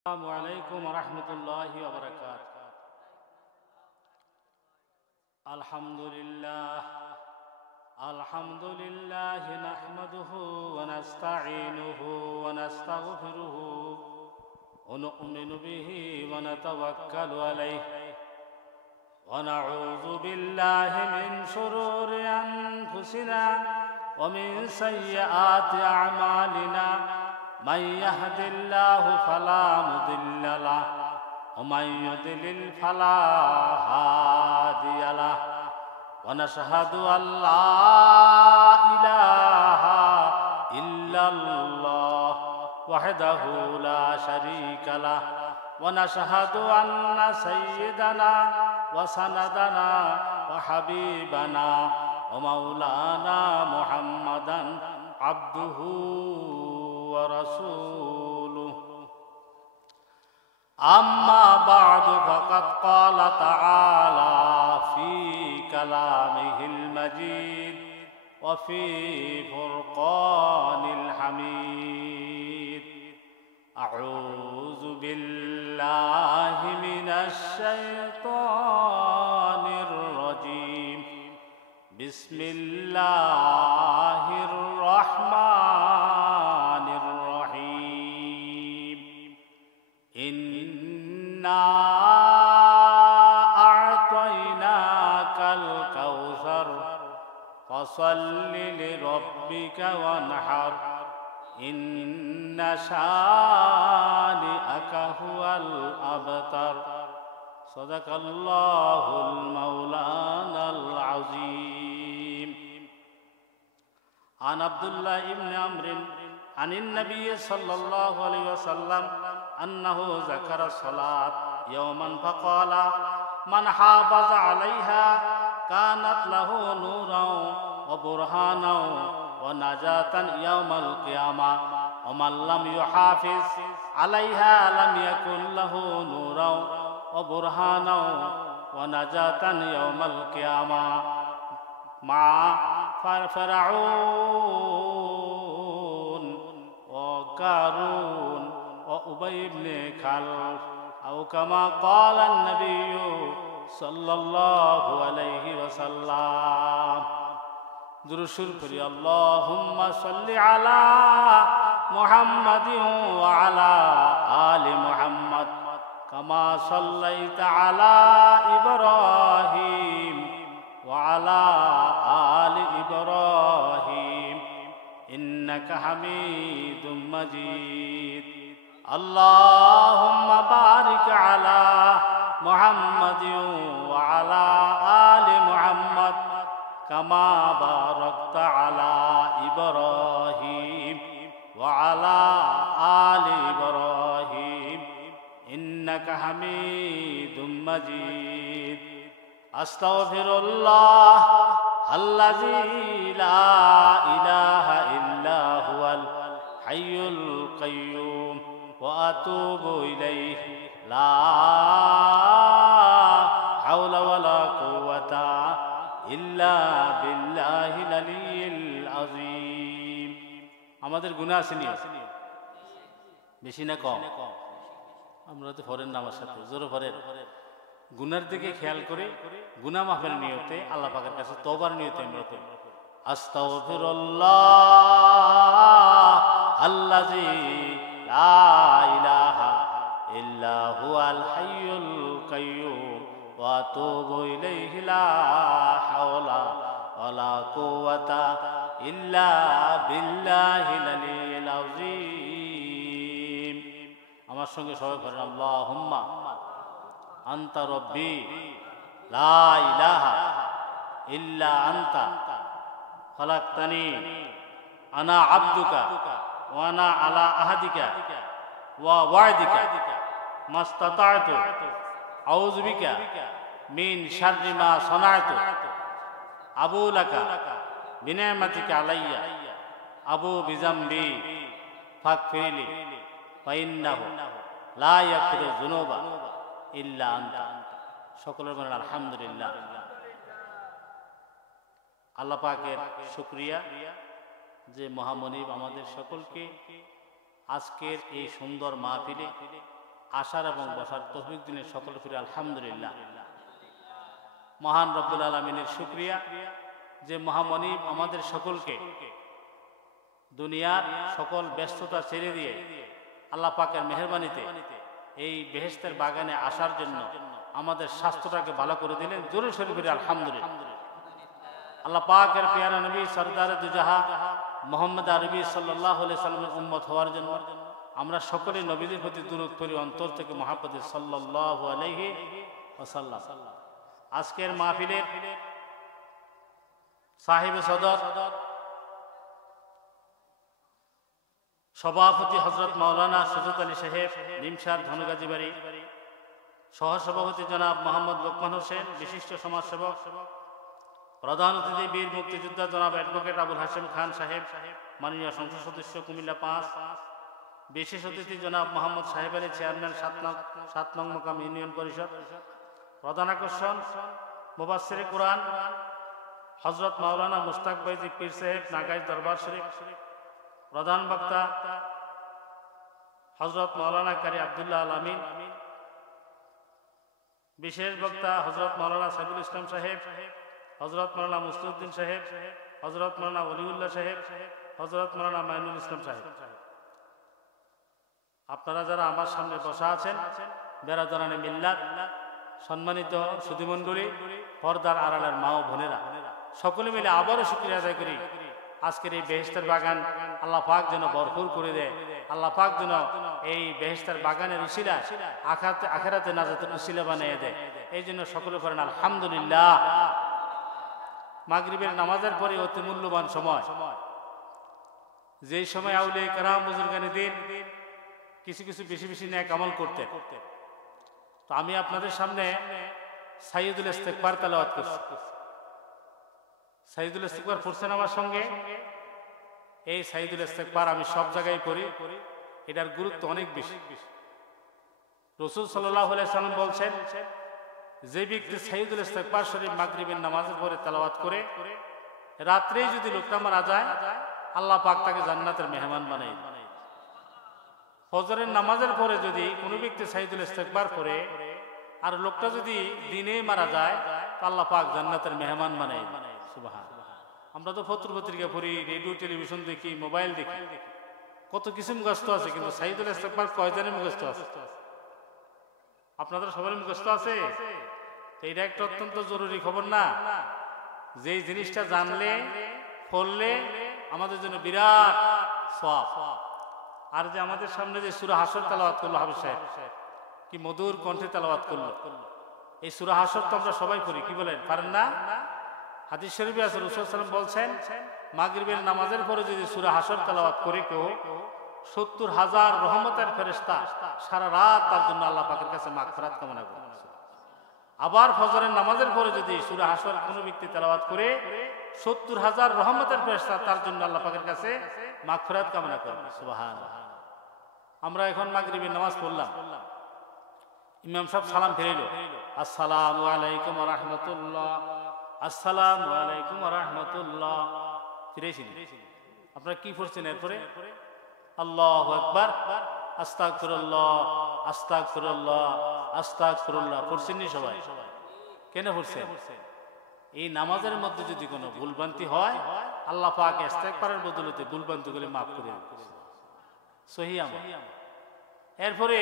السلام عليكم ورحمة الله وبركاته. الحمد لله نحمده ونستعينه ونستغفره ونؤمن به ونتوكل عليه ونعوذ بالله من شرور أنفسنا ومن سيئات أعمالنا من يهد الله فلا مضل له ومن يضلل فلا هادي له ونشهد أن لا إله إلا الله وحده لا شريك له ونشهد أن سيدنا وسندنا وحبيبنا ومولانا محمدا عبده ورسوله. أما بعد فقد قال تعالى في كلامه المجيد وفي فرقان الحميد: أعوذ بالله من الشيطان الرجيم. بسم الله الرحمن الرحيم. إنا أعطيناك الكوثر فصل لربك وانحر إن شانئك هو الأبتر. صدق الله المولانا العظيم. عن عبد الله بن عمرو عن النبي صلى الله عليه وسلم أنه ذكر الصلاة يوما فقال: من حافظ عليها كانت له نورا وبرهانا ونجاة يوم القيامة ومن لم يحافظ عليها لم يكن له نورا وبرهانا ونجاة يوم القيامة مع فرعون وقارون وأبي بن خلف أو كما قال النبي صلى الله عليه وسلم. দুরূদ পড়ি আল্লাহুম্মা সাল্লি আলা মুহাম্মাদিন ওয়া আলা আলি মুহাম্মাদ কামা সাল্লাইতা আলা ইব্রাহিম ওয়া আলা আলি ইব্রাহিম ইন্নাকা হামিদুম মাজিদ. আল্লাহুম্মা বারিক আলা মুহাম্মাদিন ওয়া আলা আলি মুহাম্মাদ কামা বারাকতা আলা ইব্রাহিম ওয়া আলা আলি ইব্রাহিম ইন্নাকা হামিদুম মাজিদ. আস্তাগফিরুল্লাহ আল্লাযী লা ইলাহা ইল্লা হুয়াল হাইয়ুল কাইয়্যুম ওয়া আতুবু ইলাইহি লা হাওলা ওয়ালা কুওয়াতা ইল্লা বিল্লাহিল আলিয়্যিল আযীম. আমাদের গুনাহ আছে নি? বেশি না কম? আমরা তো ফরেন নামার সাথে জোরে ফরেন গুনার দিকে খেয়াল করে গুনাহ মাফের নিয়তে আল্লাহ পাকের কাছে তওবার নিয়তে আমরা করি আস্তাগফিরুল্লাহ আল্লাযী লা ইলাহা ইল্লা হুয়াল হাইয়ুল কাইয়্যুম ওয়া আতুবু ইলাইহি লা হাওলা ওয়ালা কুওয়াতা ইল্লা বিল্লাহিল আলিয়্যিল আযীম. আমার সঙ্গে সবাই পড়েন আল্লাহুম্মা আনতা রাব্বি লা ইলাহা ইল্লা আনতা খালাকতানি আনা আবদুকা ওয়া আনা আলা আহাদিকা ওয়া ওয়া'দিকা মাস্তাতা'তু আউযু বিকা মিন শাররি মা সানা'তু আবু লাকা বিনি'মাতিকা আলাইয়া আবু বিজামবি ফাগফিরলি ফাইন্নাহু লা ইয়াগফিরু যুনুবা ইল্লা আনতা. সকলের বলেন আলহামদুলিল্লাহ। আল্লাহ পাকের শুকরিয়া যে মহামনিব আমাদের সকলকে আজকের এই সুন্দর মাহফিলে আসার এবং বসার তৌফিক দিনের সকল ফিরে আলহামদুলিল্লাহ। মহান রব্বুল আলামিনের শুকরিয়া যে মহামনিব আমাদের সকলকে দুনিয়ার সকল ব্যস্ততা ছেড়ে দিয়ে আল্লাহ পাকের মেহেরবানিতে এই বেহেশতের বাগানে আসার জন্য আমাদের স্বাস্থ্যটাকে ভালো করে দিলেন। জোরে শরীফের আলহামদুলিল্লাহ। আল্লাহ পাকের পেয়ারা নবী সরদার দুজাহা মুহাম্মদ আরবি সাল্লাল্লাহু আলাইহি সাল্লামের উম্মত হওয়ার জন্য আমরা সকলে নবীদের প্রতি দুরূদ পড়ি অন্তর থেকে মুহাব্বতে সাল্লাল্লাহু আলাইহি ওয়াসাল্লাম। আজকের মাহফিলের সাহিবে সদর সভাপতি হযরত মাওলানা সুজত আলী সাহেব নিমসার ধনুগাজী বাড়ি, সহসভাপতি জনাব মোহাম্মদ লোকমান হোসেন বিশিষ্ট সমাজসেবক, প্রধান অতিথি বীর মুক্তিযোদ্ধা জনাব অ্যাডভোকেট আবুল হাশেম খান সাহেব মাননীয় সংসদ সদস্য কুমিল্লা 5, বিশেষ অতিথি জনাব মোহাম্মদ সাহেব আলী চেয়ারম্যান 7 নং মোকাম ইউনিয়ন পরিষদ, প্রধান আকর্ষণ মুফাসসিরে কুরআন হযরত মাওলানা মুশতাক বাইজি পীর সাহেব নাগাইজ দরবার শরীফ, প্রধান বক্তা হযরত মাওলানা কারি আব্দুল্লাহ আল আমিন, বিশেষ বক্তা হযরত মাওলানা সাইফুল ইসলাম সাহেব, হযরত মাওলানা মুস্তাউদ্দিন সাহেব, হযরত মাওলানা ওলিউল্লাহ সাহেব, হযরত মাওলানা মাইনুল ইসলাম সাহেব। আপনারা যারা আমার সামনে বসা আছেন বেরাদারানে মিল্লাত, সম্মানিত সুধীমণ্ডলী, পর্দার আড়ালের মা ও বোনেরা, সকলে মিলে আবারও শুকরিয়া আদায় করি আজকের এই বেহেশতের বাগান আল্লাহ পাক যেন ভরপুর করে দেয়। আল্লাহ পাক যেন এই বেহেশতের বাগানের উসিলায় আখিরাতে নাজাতের উসিলা বানিয়ে দেয়। এই জন্য সকলে করেন আলহামদুলিল্লাহ। মাগরিবের নামাজের পরে অতি মূল্যবান সময়, যেই সময় আউলিয়া কেরাম বুজুর্গানে দিন কিছু কিছু বেশি বেশি নেক আমল করতে। তো আমি আপনাদের সামনে সাইয়্যিদুল ইস্তিগফার তেলাওয়াত করছি। সাইয়্যিদুল ইস্তিগফার পড়ছেন আমার সঙ্গে? এই সাইয়্যিদুল ইস্তিগফার আমি সব জায়গায় করি, এটার গুরুত্ব অনেক বেশি। রাসূল সাল্লাল্লাহু আলাইহি সাল্লাম বলছেন, যে ব্যক্তি সাইয়্যিদুল ইস্তিগফার শরীফ মাগরিবের নামাজের পরে তেলাওয়াত করে রাত্রেই যদি লোকটা মারা যায়, আল্লাহ পাক তাকে জান্নাতের মেহমান বানায়। ফজরের নামাজের পরে যদি কোনো ব্যক্তি সাইয়্যিদুল ইস্তিগফার করে আর লোকটা যদি দিনে মারা যায়, আল্লাহ পাক জান্নাতের মেহমান বানায়। সুবহানাল্লাহ। আমরা তো পত্র পত্রিকা পড়ি, রেডিও টেলিভিশন দেখি, মোবাইল দেখি, কত কিছু মুখস্থ আছে, কিন্তু সাইয়্যিদুল ইস্তিগফার কয়জনের মুখস্থ আছে? আপনাদের সবার মুখস্থ আছে? এটা একটা অত্যন্ত জরুরি খবর না? যে জিনিসটা জানলে পড়লে আমাদের জন্য বিরাট সওয়াব। আর যে আমাদের সামনে যে সূরা হাসর তেলাওয়াত করলো হাফেজ সাহেব, কি মধুর কণ্ঠে তেলাওয়াত করলো। এই সূরা হাসর তো আমরা সবাই পড়ি, কি বলেন, পারেন না? হাদিস শরীফে আছে রাসূল সাল্লাল্লাহু আলাইহি ওয়াসাল্লাম বলছেন, মাগরিবের নামাজের পরে যদি সূরা হাসর তেলাওয়াত করে কেউ, ৭০,০০০ রহমতের ফেরেশতা সারা রাত তার জন্য আল্লাহ পাকের কাছে মাগফিরাত কামনা করে। আবার ফজরের নামাজের পরে যদি সূরা হাসর কোনো ব্যক্তি তেলাওয়াত করে, ৭০,০০০ রহমতের ফেরেশতা তার জন্য আল্লাহ পাকের কাছে মাগফিরাত কামনা করে। সুবহানাল্লাহ। আমরা এখন মাগরিবের নামাজ পড়লাম, ইমাম সাহেব সালাম ফিরাইল, আসসালামু আলাইকুম ওয়া রাহমাতুল্লাহ, আসসালামু আলাইকুম ওয়া রাহমাতুল্লাহ, ফিরেছেন। আপনারা কি পড়ছেন এরপরে? আল্লাহু আকবার, আস্তাগফিরুল্লাহ, আস্তাগফিরুল্লাহ, আস্তাগফিরুল্লাহ পড়ছেন নি সবাই? কেন পড়ছেন? এই নামাজের মধ্যে যদি কোনো ভুলভ্রান্তি হয়, আল্লাহ পাক ইস্তিগফারের বদলতে ভুলভ্রান্তিগুলি মাফ করে দেন। সহিহ আমল। এরপরে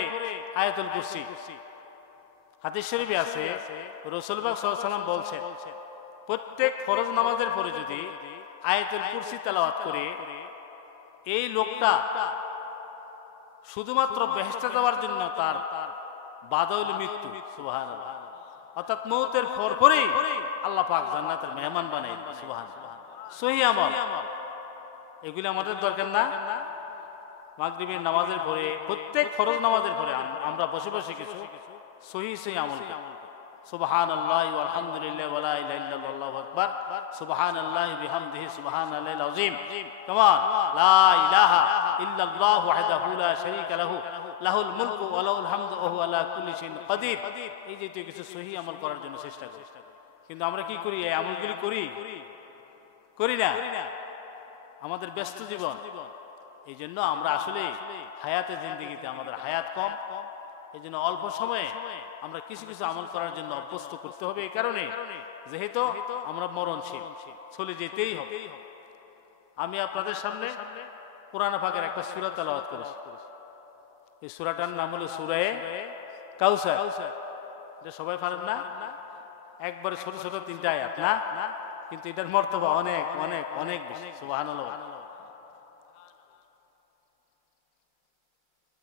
আয়াতুল কুরসি। হাদিস শরীফে আছে রাসূল পাক সাল্লাল্লাহু আলাইহি ওয়াসাল্লাম বলছেন, প্রত্যেক ফরজ নামাজের পরে যদি আয়াতুল কুরসি তেলাওয়াত করে, এই লোকটা শুধুমাত্র বেহেশতে যাওয়ার জন্য তার বাদাউল মৃত্যু, সুবহানাল্লাহ, অর্থাৎ মওতের পরপরই আল্লাহ পাক জান্নাতের মেহমান বানায়। সুবহানাল্লাহ। সহিহ আমল, এগুলি আমাদের দরকার না? মাগরিবের নামাজের পরে, প্রত্যেক ফরজ নামাজের পরে আমরা বসে বসে কিছু সহিহ আমল করি। সুবহানাল্লাহি ওয়া আলহামদুলিল্লাহি ওয়া লা ইলাহা ইল্লাল্লাহু আল্লাহু আকবার, সুবহানাল্লাহি বিহামদিহি সুবহানাল্লাহিল আযীম, কামান লা ইলাহা ইল্লাল্লাহু ওয়াহদাহু লা শারীকা লাহু লাহুল মুলকু ওয়া লাহুল হামদু ওয়া হুয়া আলা কুল্লি শাইইন কাদির। এই যে কিছু সহিহ আমল করার জন্য চেষ্টা করি, কিন্তু আমরা কি করি? এই আমলগুলি করি না। আমাদের ব্যস্ত জীবন, এই জন্য আমরা আসলে হায়াতে জিন্দেগিতে আমাদের হায়াত কম, এই জন্য অল্প সময়ে আমরা কিছু কিছু আমল করার জন্য অভ্যস্ত করতে হবে। এই কারণে যেহেতু আমরা মরণশীল, চলে যেতেই হবে। আমি আপনাদের সামনে কোরআন পাকের একটা সূরা তেলাওয়াত করেছি। এই সূরাটার নাম হলো সূরা কাউসার। এটা সবাই পারেন না? একবারে ছোট ছোট 3টা আয়াত না, কিন্তু এটার মর্তবা অনেক অনেক অনেক বেশি। সুবহানাল্লাহ।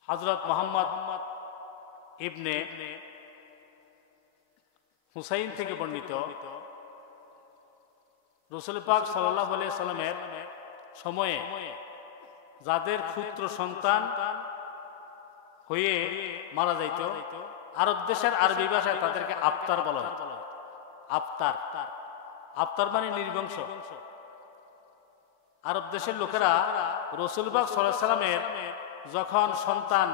হযরত মুহাম্মদ ইবনে হুসাইন থেকে বর্ণিত, রাসূল পাক সাল্লাল্লাহু আলাইহি সাল্লামের সময়ে যাদের পুত্র সন্তান হয়ে মারা যাইত, আরব দেশের আরবি ভাষায় তাদেরকে আফতার বলা হয়। আফতার, আফতার মানে নির্বংশ। আরব দেশের লোকেরা রাসূল পাক সাল্লাল্লাহু আলাইহি সাল্লামের যখন সন্তান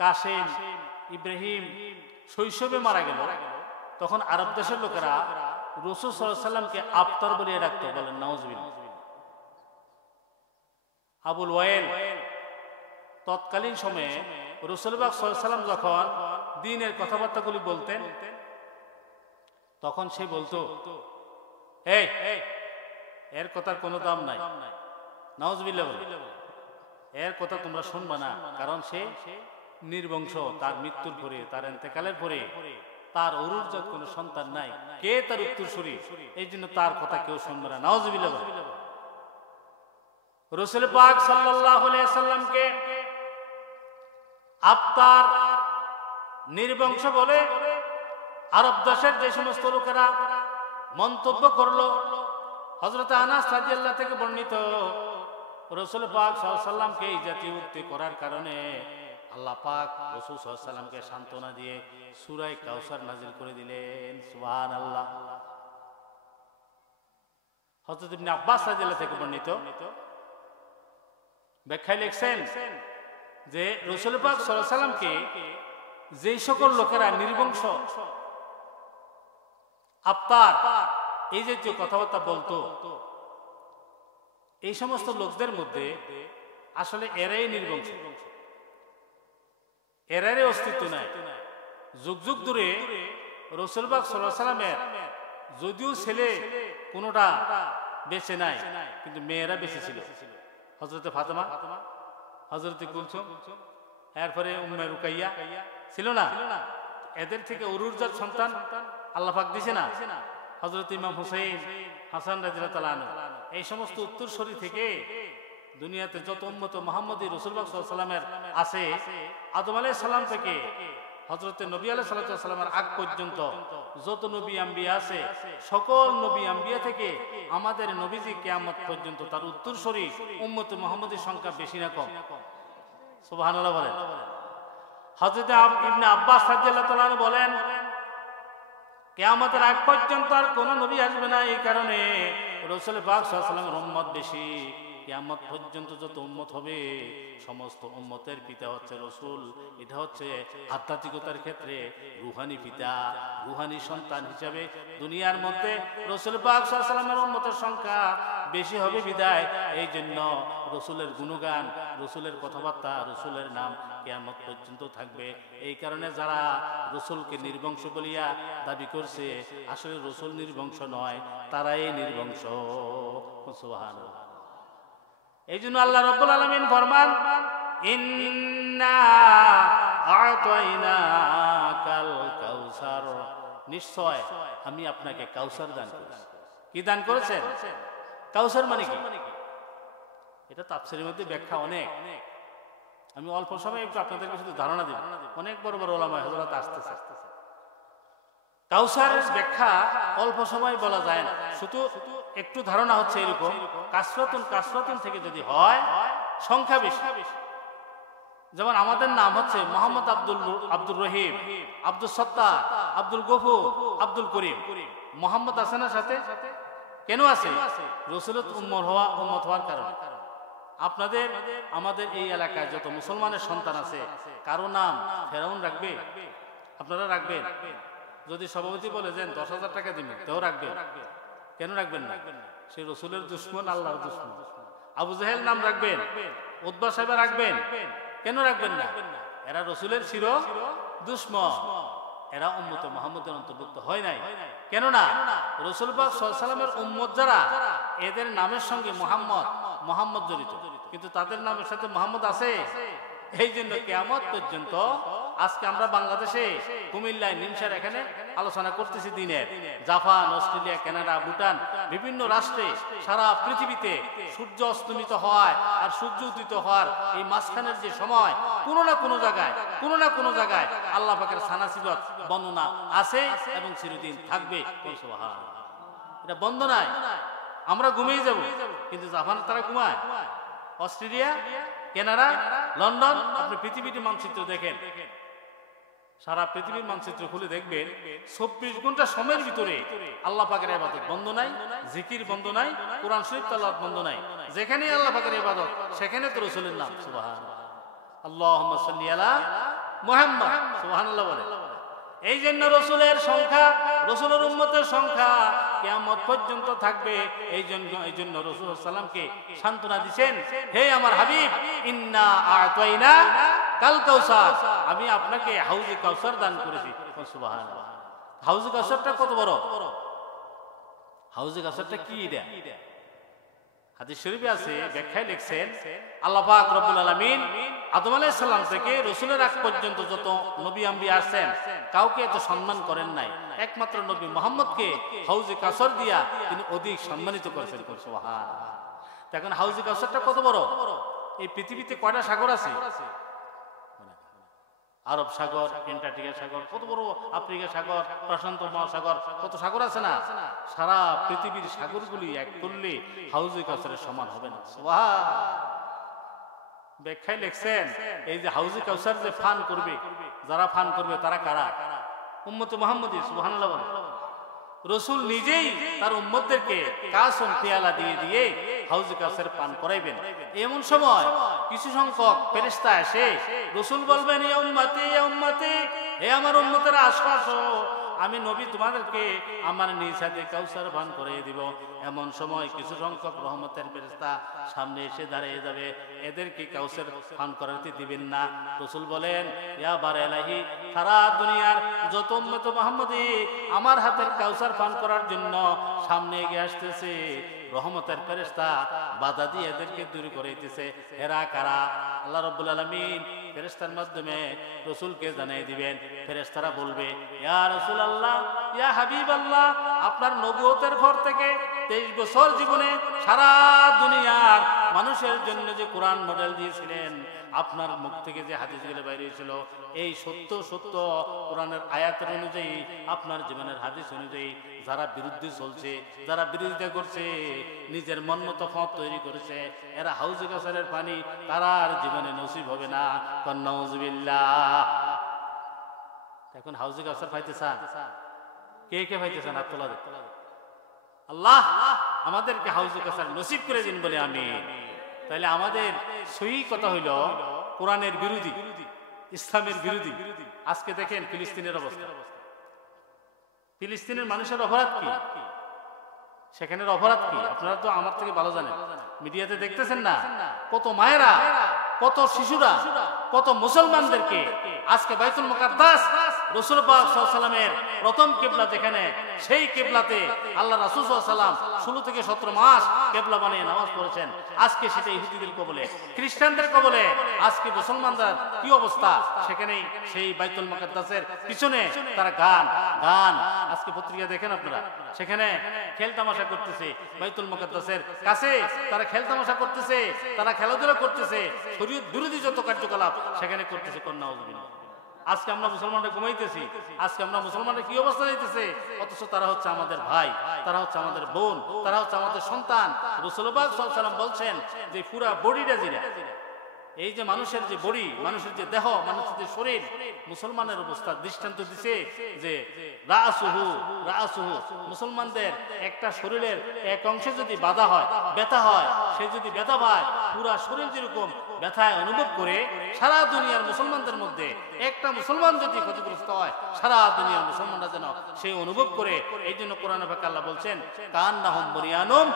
কাসেম, ইব্রাহিম শৈশবে মারা গেল, তখন আরব দেশের লোকেরা রাসূল সাল্লাল্লাহু আলাইহি সাল্লামকে আফতার বলে ডাকতো। বলেন নাউজুবিল্লাহ। আবুল ওয়াইল তৎকালীন সময়ে রাসূল পাক সাল্লাল্লাহু আলাইহি সাল্লাম যখন দ্বীনের কথাবার্তাগুলি বলতেন, তখন সে বলতো, এই এর কথার কোনো দাম নাই, নাউজুবিল্লাহ, এর কথা তোমরা শুনবা না, কারণ সে নির্বংশ। তার মৃত্যুর পরে, তার ইন্তেকালের পরে তার অরুজাত কোনো সন্তান নাই, কে তার উত্তরসূরি? এই জন্য তার কথা কেউ শুনবে না, নাউজুবিল্লাহ। রাসূল পাক সাল্লাল্লাহু আলাইহি সাল্লামকে আফতার, নির্বংশ বলে আরব দেশের যে সমস্ত লোকেরা মন্তব্য করলো, হযরত আনাস রাদিয়াল্লাহু থেকে বর্ণিত, রাসূল পাক সাল্লাল্লাহু আলাইহি সাল্লামকে এই জাতীয় উক্তি করার কারণে আল্লাহ পাক রাসূল সাল্লাল্লাহু আলাইহি সাল্লামকে সান্ত্বনা দিয়ে সূরা কাউসার নাযিল করে দিলেন। সুবহানাল্লাহ। হযরত ইবনে আব্বাস রাদিয়াল্লাহু থেকে বর্ণিত ব্যাখ্যায় লিখছেন যে রাসূল পাক সাল্লাল্লাহু আলাইহি সাল্লামকে যেই সকল লোকেরা নির্বংশ, আফতার, এই জাতীয় কথাবার্তা বলতো, এই সমস্ত লোকদের মধ্যে আসলে এরাই নির্বংশ, এরারই অস্তিত্ব নাই। যুগ যুগ ধরে রাসূল পাক সাল্লাল্লাহু আলাইহি সাল্লামের যদিও ছেলে কোনোটা বেঁচে নাই, কিন্তু মেয়েরা বেঁচে ছিল। হযরতে ফাতেমা, হযরতে কুলসুম, এরপরে উম্মে রুকাইয়া ছিল না? এদের থেকে অরুজাত সন্তান আল্লাহ পাক দিছে না? হযরত ইমাম হুসাইন, হাসান রাদিয়াল্লাহু তাআলা আনহু, এই সমস্ত উত্তরসূরি থেকে দুনিয়াতে যত উম্মত মুহাম্মদী রাসূল পাক সাল্লাল্লাহু আলাইহি সাল্লামের আছে, আদম আলাইহিস সালাম থেকে হযরত নবী আলাইহিস সালামের আগ পর্যন্ত যত নবী আম্বিয়া আছে, সকল নবী আম্বিয়া থেকে আমাদের নবীজি কিয়ামত পর্যন্ত তার উত্তরসূরি উম্মত মুহাম্মদীর সংখ্যা বেশি না কম? সুবহানাল্লাহ বলেন। হযরত ইবনে আব্বাস রাদিয়াল্লাহু তাআলা বলেন, কিয়ামতের আগ পর্যন্ত আর কোন নবী আসবে না, এই কারণে রাসূল পাক সাল্লাল্লাহু আলাইহি সাল্লামের উম্মত বেশি। কিয়ামত পর্যন্ত যত উম্মত হবে, সমস্ত উম্মতের পিতা হচ্ছে রাসূল। এটা হচ্ছে আধ্যাত্মিকতার ক্ষেত্রে রুহানি পিতা, রুহানি সন্তান হিসাবে দুনিয়ার মধ্যে রাসূল পাক সাল্লাল্লাহু আলাইহি সাল্লামের উম্মতের সংখ্যা বেশি হবে বিদায়, এই জন্য রাসূলের গুণগান, রাসূলের কথাবার্তা, রাসূলের নাম কিয়ামত পর্যন্ত থাকবে। এই কারণে যারা রাসূলকে নির্বংশ বলিয়া দাবি করছে, আসলে রাসূল নির্বংশ নয়, তারাই নির্বংশ। সুবহানাল্লাহ। এই জন্য আল্লাহ রাব্বুল আলামিন ফরমান, ইন্না আ'তাইনাকাল কাউসার, নিশ্চয় আমি আপনাকে কাউসার দান করেছি। কি দান করেছেন? কাউসার মানে কি? এটা তাফসীরের মধ্যে ব্যাখ্যা অনেক। আমি অল্প সময় একটু আপনাদেরকে শুধু ধারণা দিব, অনেক বড় বড় উলামা হযরত আসতেছে। কাউসারের ব্যাখ্যা অল্প সময় বলা যায় না, শুধু একটু ধারণা হচ্ছে এরকম, কাসরাতুন থেকে যদি হয় সংখ্যা বেশি। যেমন আমাদের নাম হচ্ছে মোহাম্মদ আব্দুর রহিম, আব্দুল সত্তার, আব্দুল গফুর, আব্দুল করিম। মোহাম্মদ আছে না সাথে? কেন আছে? রাসূলের উম্মত হওয়ার কারণে। আপনাদের আমাদের এই এলাকায় যত মুসলমানের সন্তান আছে, কারো নাম ফেরাউন রাখবে? আপনারা রাখবেন? যদি সভাপতি বলে যে 10,000 টাকা দিবেন, তাও রাখবেন? কেন রাখবেন না? সে রাসূলের দুশমন, আল্লাহর দুশমন। আবু জাহেল নাম রাখবেন? উতবা সাহেব রাখবেন? কেন রাখবেন না? এরা রসুলের চির দুশ্মন, এরা উম্মতে মুহাম্মদের অন্তর্ভুক্ত হয় নাই। কেননা রসুল পাক সাল্লাল্লাহু আলাইহি ওয়াসাল্লামের উম্মত যারা, এদের নামের সঙ্গে মুহাম্মদ জড়িত, কিন্তু তাদের নামের সাথে মুহাম্মদ আছে। এই জন্য কিয়ামত পর্যন্ত আজকে আমরা বাংলাদেশে কুমিল্লায় নিমসার এখানে আলোচনা করতেছি দিনের, জাপান, অস্ট্রেলিয়া, কানাডা, ভুটান, বিভিন্ন রাষ্ট্রে সারা পৃথিবীতে সূর্য অস্তমিত হয় আর সূর্য উদিত হওয়ার এই মাঝখানের যে সময়, কোনো না কোনো জায়গায় আল্লাহ পাকের সানাসিবত বর্ণনা আছে এবং চিরদিন থাকবে। এটা বন্ধ নাই। আমরা ঘুমিয়ে যাব, কিন্তু জাপান তারা ঘুমায়। অস্ট্রেলিয়া, কানাডা, লন্ডন, আপনি পৃথিবীর মানচিত্র দেখেন, সারা পৃথিবীর মানচিত্র খুলে দেখবেন 24 ঘন্টা সময়ের ভিতরে আল্লাহ পাকের ইবাদত বন্ধ নাই, জিকির বন্ধ নাই, কোরআন শরীফ তেলাওয়াত বন্ধ নাই। যেখানে আল্লাহ পাকের ইবাদত সেখানে তো রাসূলের নাম। সুবহানাল্লাহ, আল্লাহুম্মা সাল্লি আলা মুহাম্মদ। সুবহানাল্লাহ বলে। এই জন্য রসুলের সংখ্যা, রসুলের উম্মতের সংখ্যা কিয়ামত পর্যন্ত থাকবে। এই জন্য রাসূল সাল্লামকে সান্ত্বনা দিবেন, হে আমার হাবিব, ইন্না আ'তাইনা কাল কাউসার, আমি আপনাকে হাউজে কাউসার দান করেছি। সুবহানাল্লাহ। হাউজে কাউসারটা কত বড়! হাউজে কাউসারটা কি? এটা হাদিস শরীফে আছে, ব্যাখ্যায় লিখছেন আল্লাহ পাক রব্বুল আলামিন আদম আলাইহিস সালাম থেকে রাসূলের আগ পর্যন্ত যত নবী আম্বিয়া আসছেন, কাউকে এত সম্মান করেন নাই, একমাত্র নবী মুহাম্মদকে হাউজে কাউসার দিয়া তিনি অধিক সম্মানিত করেছেন। সুবহানাল্লাহ। এখন হাউজে কাউসারটা কত বড়! এই পৃথিবীতে কয়টা সাগর আছে? আরব সাগর, এন্টার্কটিকা সাগর, কত বড় আফ্রিকা সাগর, প্রশান্ত মহাসাগর, কত সাগর আছে না? সারা পৃথিবীর সাগরগুলি এক করলে হাউজে কাউসারের সমান হবে না। ব্যাখ্যায় লিখছেন, এই যে হাউজে কাউসার যে ফান করবে, যারা ফান করবে তারা কারা? উম্মতে মুহাম্মদী। সুবহানাল্লাহ বলে। রসুল নিজেই তার উম্মতদেরকে কাসম পেয়ালা দিয়ে দিয়ে হাউজে কাউসার পান করাইবেন। এমন সময় কিছু সংখ্যক ফেরেশতা এসে রসুল বলবেন, ইয়া উম্মতি, ইয়া উম্মতি, হে আমার উম্মতেরা, আসো আসো, আমি নবী তোমাদেরকে আমার নিজ হাতে কাউসার পান করিয়ে দিব। এমন সময় কিছু সংখ্যক রহমতের ফেরেশতা সামনে এসে দাঁড়িয়ে যাবে, এদেরকে কাউসার পান করাতে দিবেন না। রাসূল বলেন, ইয়া বারে ইলাহি, সারা দুনিয়ার যত উম্মত মুহাম্মদী আমার হাতের কাউসার পান করার জন্য সামনে এগিয়ে আসতেছে, রহমতের ফেরেশতা বাধা দিয়ে এদেরকে দূর করাইতেছে। এরা কারা? আল্লাহ রাব্বুল আলামিন ফেরেশতার মাধ্যমে রাসূলকে জানিয়ে দিবেন। ফেরেশতারা বলবে, ইয়া রাসূলুল্লাহ, ইয়া হাবিবাল্লাহ, আপনার নবুয়তের পর থেকে 23 বছর জীবনে সারা দুনিয়ার মানুষের জন্য যে কোরআন মডেল দিয়েছিলেন, আপনার মুখ থেকে যে হাদিসগুলো বাইরে হয়েছিল, এই সত্য কোরআনের আয়াতের অনুযায়ী, আপনার জীবনের হাদিস অনুযায়ী যারা বিরুদ্ধে চলছে, যারা বিরোধিতা করছে, নিজের মন মতো পথ তৈরি করেছে, এরা হাউজে কাউসারের পানি তারা আর জীবনে নসিব হবে না। নাউযুবিল্লাহ। এখন হাউজে কাউসার পাইতে চান? কে কে পাইতে চান? হাত তোলা দেন। আল্লাহ আমাদেরকে হাউজে কাউসার নসিব করে দিন বলে আমিন। তাহলে আমাদের সহি কথা হইল কোরআনের বিরোধী, ইসলামের বিরোধী। আজকে দেখেন ফিলিস্তিনের অবস্থা, ফিলিস্তিনের মানুষের অপরাধ কি, সেখানের অপরাধ কি আপনারা তো আমার থেকে ভালো জানেন। মিডিয়াতে দেখতেছেন না, কত মায়েরা, কত শিশুরা, কত মুসলমানদেরকে আজকে বাইতুল মুকাদ্দাস রাসূল পাক সাল্লাল্লাহু আলাইহি ওয়াসাল্লামের প্রথম কিবলা যেখানে, সেই কিবলাতে আল্লাহ রাসূল সাল্লাল্লাহু আলাইহি ওয়াসাল্লাম 16 থেকে 17 মাস কিবলা বানিয়ে নামাজ পড়েছেন। আজকে সেটা ইহুদিদের কবলে, খ্রিস্টানদের কবলে। আজকে মুসলমানদের কি অবস্থা? সেখানেই সেই বাইতুল মুকাদ্দাসের পিছনে তারা গান, আজকে পত্রিকা দেখেন আপনারা, সেখানে খেলতামাশা করতেছে, বাইতুল মুকাদ্দাসের কাছে তারা খেলতামাশা করতেছে, তারা খেলাধুলা করতেছে, শরীয়ত বিরোধী যত কার্যকলাপ সেখানে করতেছে। কন্যাউজবিন। আজকে আমরা মুসলমানরা ঘুমাইতেছি, আজকে আমরা মুসলমানরা কি অবস্থা যাইতেছে, অথচ তারা হচ্ছে আমাদের ভাই, তারা হচ্ছে আমাদের বোন, তারা হচ্ছে আমাদের সন্তান। রাসূল পাক সাল্লাল্লাহু আলাইহি ওয়াসাল্লাম বলছেন যে পুরা বডিটা জিনা, এই যে মানুষের যে বডি, মানুষের যে দেহ, মানুষের যে শরীর, মুসলমানের অবস্থা দৃষ্টান্ত দিছে যে রাসুহু, মুসলমানদের একটা শরীরের এক অংশে যদি বাধা হয়, ব্যথা হয়, সে যদি ব্যথা পায়, পুরা শরীর যেরকম ব্যথায় অনুভব করে, সারা দুনিয়ার মুসলমানদের মধ্যে একটা মুসলমান যদি ক্ষতিগ্রস্ত হয়, সারা দুনিয়ার মুসলমানরা যেন সেই অনুভব করে। এই জন্য কোরআনে পাক আল্লাহ বলছেন, কান্নাহুম বুনিয়ানুম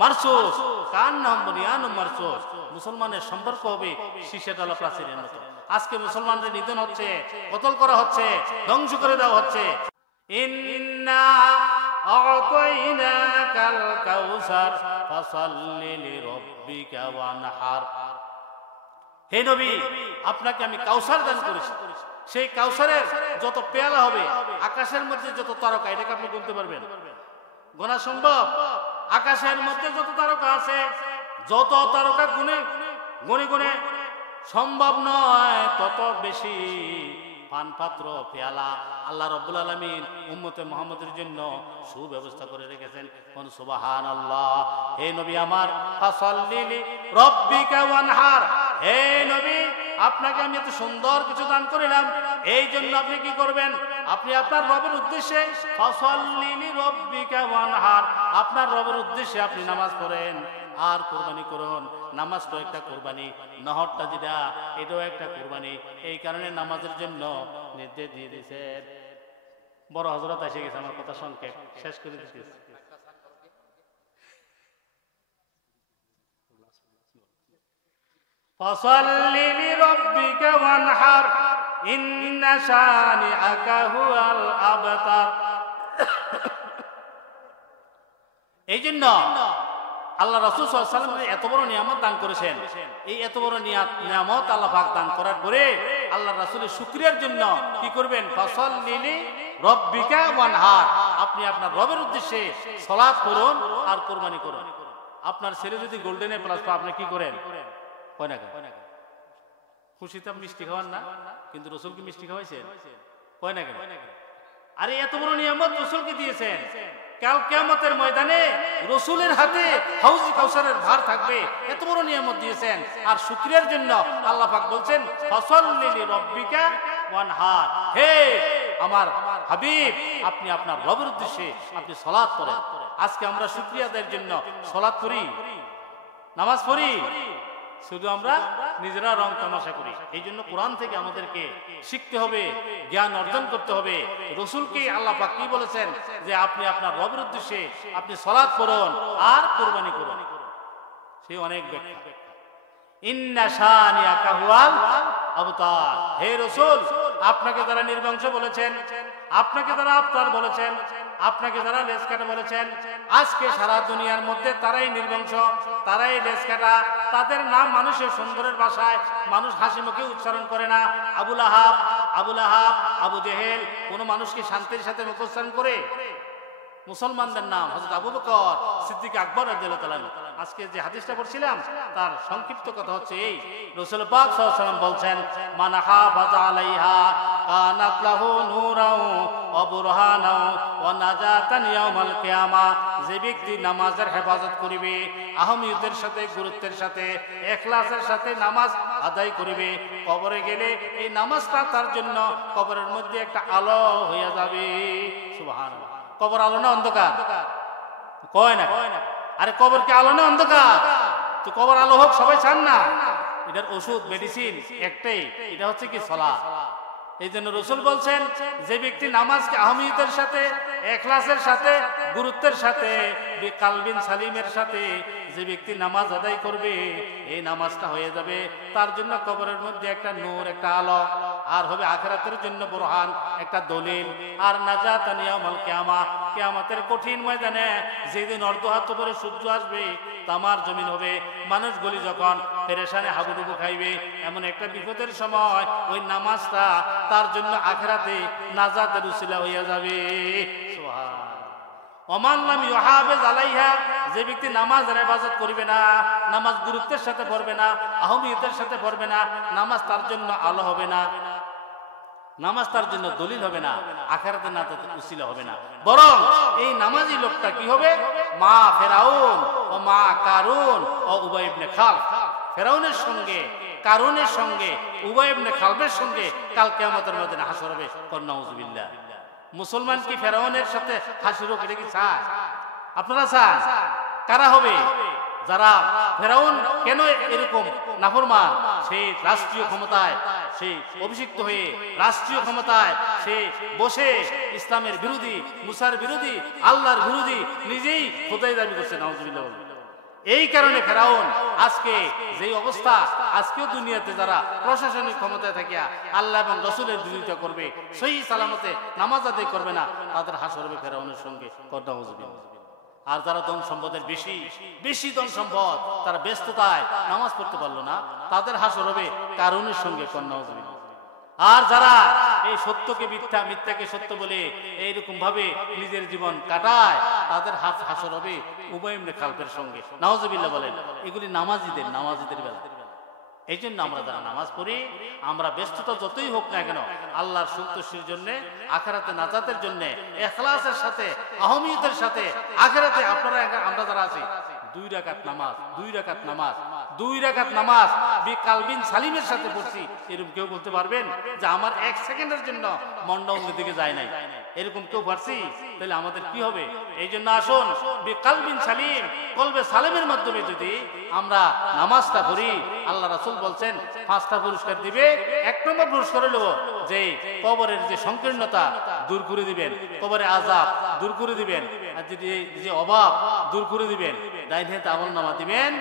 মারসুস, কান্নাহুম বুনিয়ানুম মারসুস, মুসলমানের সম্পর্ক হবে শীষে ডালা প্রাচীরের মতো। আজকে মুসলমানদের নিধন হচ্ছে, কতল করা হচ্ছে, ধ্বংস করে দেওয়া হচ্ছে। ইন্না আ'তাইনাকাল কাউসার ফাসাল্লি লিরাব্বিকা ওয়ানহার। হে নবী, আপনাকে আমি কাউসার দান করেছি। সেই কাউসারের যত পেয়ালা হবে, আকাশের মধ্যে যত তারকা, এটাকে আপনি গুনতে পারবেন? গোনা সম্ভব? আকাশের মধ্যে যত তারকা আছে, যত তারকা গুনে গুনে গুনে সম্ভব নয়, তত বেশি পানপাত্র পেয়ালা আল্লাহ রাব্বুল আলামিন উম্মতে মুহাম্মদের জন্য সুব্যবস্থা করে রেখেছেন। কোন সুবহানাল্লাহ। হে নবী আমার, ফাসাল্লি লিরাব্বিকা ওয়ানহার। হে নবী, আপনাকে আমি এত সুন্দর কিছু দান করিলাম, এই জন্য আপনি কি করবেন? আপনি আপনার রবের উদ্দেশ্যে ফাসাল্লি লিরাব্বিকা ওয়ানহার, আপনার রবের উদ্দেশ্যে আপনি নামাজ পড়েন আর কুরবানি করুন। নামাজ তো একটা কুরবানি, নহরটা যেটা, এটাও একটা কুরবানি। এই কারণে নামাজের জন্য নির্দেশ দিয়ে দিয়েছেন। বড় হযরত এসে গেছে, আমার কথা সংক্ষেপ শেষ করে দিতেছি। ফাসাল্লি লিরাব্বিকা ওয়ানহার ইন্না শানিআকা হুয়াল আবতার। এই জন্য আল্লাহ রাসূল সাল্লাল্লাহু আলাইহি ওয়াসাল্লাম এত বড় নিয়ামত দান করেছেন। এই এত বড় নিয়ামত আল্লাহ পাক দান করার পরে আল্লাহ রাসূলের শুকরিয়ার জন্য কি করবেন? ফাসাল্লি লিরাব্বিকা ওয়ানহার, আপনি আপনার রবের উদ্দেশ্যে সালাত করুন আর কুরবানি করুন। আপনার ছেলে যদি গোল্ডেন এ প্লাস পায়, আপনি কি করেন? কয় না খুশিতে মিষ্টি খাওয়ান না, কিন্তু রাসূলকে মিষ্টি খাওয়াইছেন? কয় না কেন? আরে এত বড় নিয়ামত রাসূলকে দিয়েছেন, কাল কিয়ামতের ময়দানে রাসূলের হাতে হাউজ কাউসারের ভার থাকবে, এত বড় নিয়ামত দিয়েছেন। আর শুকরিয়ার জন্য আল্লাহ পাক বলছেন ফাসাল্লি লিরাব্বিকা ওয়ানহার। হে আমার হাবিব, আপনি আপনার রবের উদ্দেশ্যে আপনি সালাত করেন। আজকে আমরা শুকরিয়া আদায়ের জন্য সালাত করি, নামাজ পড়ি, শুধু আমরা নিজেরা রং তামাশা করি। এই জন্য কোরআন থেকে আমাদেরকে শিখতে হবে, জ্ঞান অর্জন করতে হবে। রাসূলকে আল্লাহ পাক কি বলেছেন? যে আপনি আপনার রবের উদ্দেশ্যে আপনি সালাত করুন আর কুরবানি করুন। সে অনেক ব্যাখ্যা। ইন্না শানিআকা হুয়াল আবতার। হে রাসূল, আপনাকে যারা নির্বংশ বলেছেন, আপনাকে যারা আবতার বলেছেন, আপনাকে যারা লেজ কাটা বলেছেন, আজকে সারা দুনিয়ার মধ্যে তারাই নির্বংশ, তারাই লেজ কাটা। তাদের নাম মানুষের সুন্দরের ভাষায় মানুষ হাসি মুখে উচ্চারণ করে না। আবু লাহাব, আবু জেহেল, কোন মানুষকে শান্তির সাথে মুখ উচ্চারণ করে? মুসলমানদের নাম হযরত আবু বকর সিদ্দিক আকবর রাদিয়াল্লাহু তাআলা। আজকে যে হাদিসটা পড়ছিলাম তার সংক্ষিপ্ত কথা হচ্ছে এই, রাসূল পাক সাল্লাল্লাহু আলাইহি ওয়াসাল্লাম বলছেন, মান হাফাযা আলাইহা কানাত লাহু নূরাও ওয়া বুরহানাও ওয়া নাজাতান ইয়াউমাল কিয়ামা। যে ব্যক্তি নামাজের হেফাজত করিবে, আহমিয়তের সাথে, গুরুত্বের সাথে, ইখলাসের সাথে নামাজ আদায় করিবে, কবরে গেলে এই নামাজটা তার জন্য কবরের মধ্যে একটা আলো হয়ে যাবে। সুবহানাল্লাহ। কবর আলো না অন্ধকার? কয় না? আরে কবর কি আলো না অন্ধকার? তো কবর আলো হোক সবাই চান না? এটার ওষুধ মেডিসিন একটাই, এটা হচ্ছে কি সালাত। এই জন্য রাসূল বলছেন, যে ব্যক্তি নামাজকে আহমিয়তের সাথে, ইখলাসের সাথে, গুরুত্বের সাথে, কালবিন সালিমের সাথে যে ব্যক্তি নামাজ আদায় করবে, এই নামাজটা হয়ে যাবে তার জন্য কবরের মধ্যে একটা নূর, একটা আলো, আর হবে আখিরাতের জন্য বুরহান, একটা দলিল। আর নাজাতান ইয়াউমাল কিয়ামা, কিয়ামতের কঠিন ময়দানে যেদিন অর্ধহাত উপরে সূর্য আসবে, তামার জমিন হবে, মানুষগুলি যখন পেরেশানে হাবুডুবু খাইবে, এমন একটা বিপদের সময় ওই নামাজটা তার জন্য আখিরাতে নাজাতের উসিলা হইয়া যাবে। সুবহান। ওমান লাম ইউহাফিজ আলাইহা, যে ব্যক্তি নামাজের হেফাজত করবে না, নামাজ গুরুত্বের সাথে পড়বে না, আহমিয়তের সাথে পড়বে না, নামাজ তার জন্য আলো হবে না, নামাজ তার জন্য দলিল হবে না, আখিরাতে নাজাতের উসিলা হবে না। বরং এই নামাজি লোকটা কি হবে? মা ফেরাউন ও মা কারুন ও উবাই ইবনে খালফ, ফেরাউনের সঙ্গে, কারুনের সঙ্গে, উবাই ইবনে খালফের সঙ্গে কাল কিয়ামতের ময়দানে হাসর হবে। নাউযুবিল্লাহ। মুসলমান কি ফেরাউনের সাথে হাসির হোক, এটা কি চায়? আপনারা চান? কারা হবে? যারা ফেরাউন কেন এরকম নাফরমান, সেই রাষ্ট্রীয় ক্ষমতায় সে অভিষিক্ত হয়ে রাষ্ট্রীয় ক্ষমতায় সে বসে ইসলামের বিরোধী, মুসার বিরোধী, আল্লাহর বিরোধী, নিজেই খোদাই দাবি করছে। নাউযুবিল্লাহ। এই কারণে ফেরাউন আজকে যে অবস্থা, আজকেও দুনিয়াতে যারা প্রশাসনিক ক্ষমতায় থাকিয়া আল্লাহ এবং রসুলের বিরোধিতা করবে, সহি সালামতে নামাজ আদায় করবে না, তাদের হাসর হবে ফেরাউনের সঙ্গে। আর যারা ধন সম্পদের বেশি বেশি ধন সম্পদ, তারা ব্যস্ততায় নামাজ পড়তে পারলো না, তাদের হাসর হবে কারণের সঙ্গে কন্যা। আর যারা এই সত্যকে মিথ্যা, মিথ্যাকে সত্য বলে এইরকম ভাবে নিজের জীবন কাটায়, তাদের হাসর হবে উবাই ইবনে খালফের সঙ্গে। নাউজুবিল্লাহ বলেন। এগুলি নামাজিদের বেলা। এই জন্য আমরা যারা নামাজ পড়ি, আমরা ব্যস্ততা যতই হোক না কেন, আল্লাহর সন্তুষ্টির জন্য, আখিরাতে নাজাতের জন্য ইখলাসের সাথে, আহমিয়তের সাথে আখিরাতে আমরা যারা আছি, 2 রাকাত নামাজ বিকালবিন সালিমের সাথে পড়ছি, এরকম কেউ বলতে পারবেন যে আমার 1 সেকেন্ডের জন্য মনটা অন্যদিকে যায় নাই? এরকম কেউ পারছি? তাহলে আমাদের কি হবে? এই জন্য আসুন বিকালবিন সালিম, কলবে সালিমের মাধ্যমে যদি আমরা নামাজটা পড়ি, আল্লাহ রাসূল বলছেন 5টা পুরস্কার দিবে। 1 নম্বর পুরস্কার হলো যে কবরের যে সংকীর্ণতা দূর করে দিবেন, কবরে আযাব দূর করে দিবেন, আর যে অভাব দূর করে দিবেন, ডাইন হাতে আমলনামা দিবেন,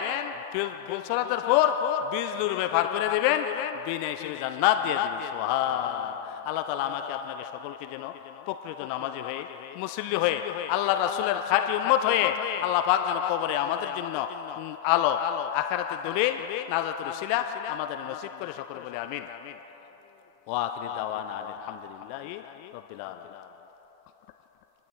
ফুলসরাতের পর 20 লুরবে পার করে দিবেন, বিনা হিসেবে জান্নাত দিয়ে দিবেন। সুবহান আল্লাহ তাআলা আমাকে আপনাকে সকলকে যেন প্রকৃত নামাজি হয়ে, মুসল্লি হয়ে, আল্লাহ রাসূলের খাঁটি উম্মত হয়ে আল্লাহ পাক যেন কবরে আমাদের জন্য আলো, আখিরাতে দলিল, নাজাতের উসিলা আমাদের নসিব করে সকলে বলে আমিন। ওয়া আখিরু দাওয়ানা আলহামদুলিল্লাহি রাব্বিল আলামিন।